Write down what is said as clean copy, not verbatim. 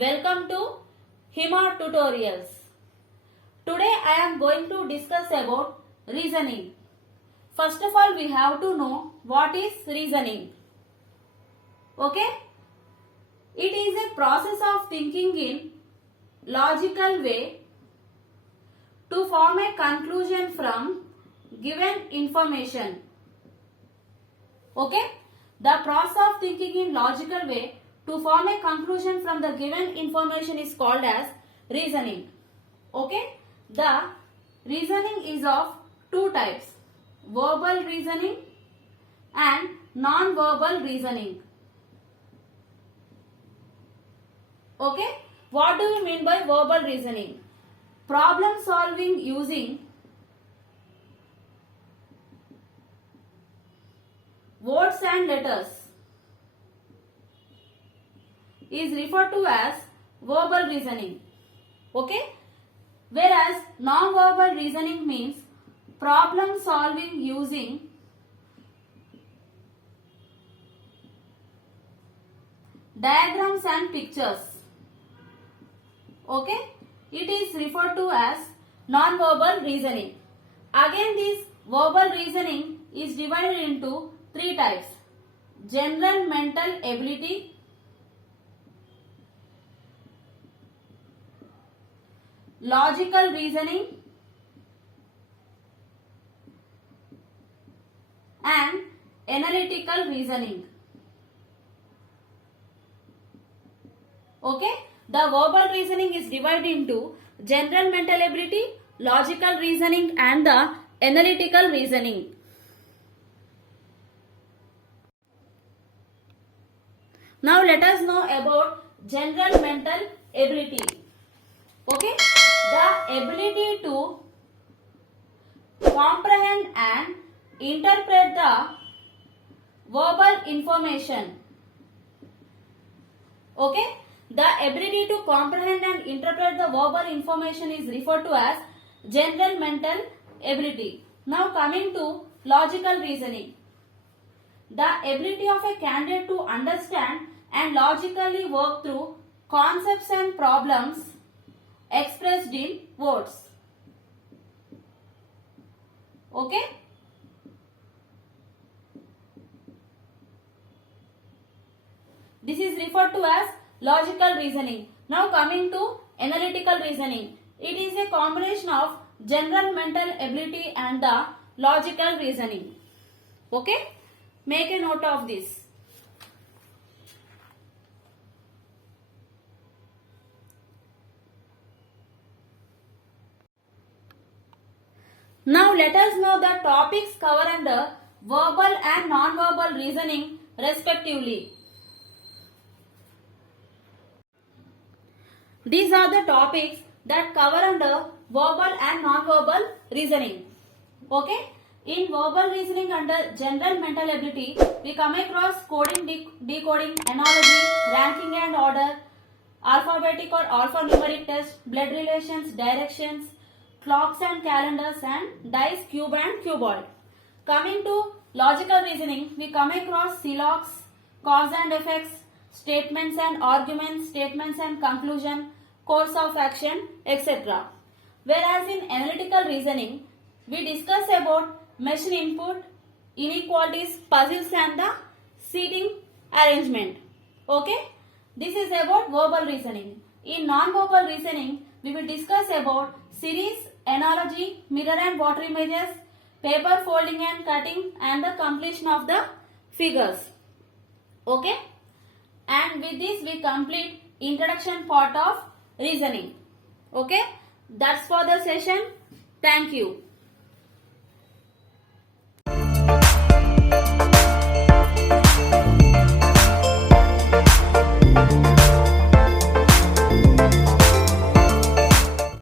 Welcome to Hima Tutorials. Today I am going to discuss about reasoning. First of all, we have to know what is reasoning. Okay? It is a process of thinking in logical way to form a conclusion from given information. Okay? The process of thinking in logical way to form a conclusion from the given information is called as reasoning. Okay? The reasoning is of two types: verbal reasoning and non-verbal reasoning. Okay? What do we mean by verbal reasoning? Problem solving using words and letters is referred to as verbal reasoning. Okay? Whereas non-verbal reasoning means problem solving using diagrams and pictures. Okay? It is referred to as non-verbal reasoning. Again, this verbal reasoning is divided into three types: general mental ability, logical reasoning, and analytical reasoning. Okay? The verbal reasoning is divided into general mental ability, logical reasoning, and the analytical reasoning. Now let us know about general mental ability. Okay? The ability to comprehend and interpret the verbal information. Okay? The ability to comprehend and interpret the verbal information is referred to as general mental ability. Now coming to logical reasoning. The ability of a candidate to understand and logically work through concepts and problems expressed in words. Okay? This is referred to as logical reasoning. Now coming to analytical reasoning. It is a combination of general mental ability and the logical reasoning. Okay? Make a note of this. Now let us know the topics covered under verbal and non-verbal reasoning respectively. These are the topics that cover under verbal and non-verbal reasoning. Okay? In verbal reasoning under general mental ability, we come across coding, decoding, analogy, ranking and order, alphabetic or alphanumeric test, blood relations, directions, clocks and calendars, and dice, cube and cuboid. Coming to logical reasoning, we come across silox, cause and effects, statements and arguments, statements and conclusion, course of action, etc. Whereas in analytical reasoning, we discuss about machine input, inequalities, puzzles and the seating arrangement. Okay? This is about verbal reasoning. In non-verbal reasoning, we will discuss about series, analogy, mirror and water images, paper folding and cutting, and the completion of the figures. Okay? And with this we complete introduction part of reasoning. Okay? That's for the session. Thank you.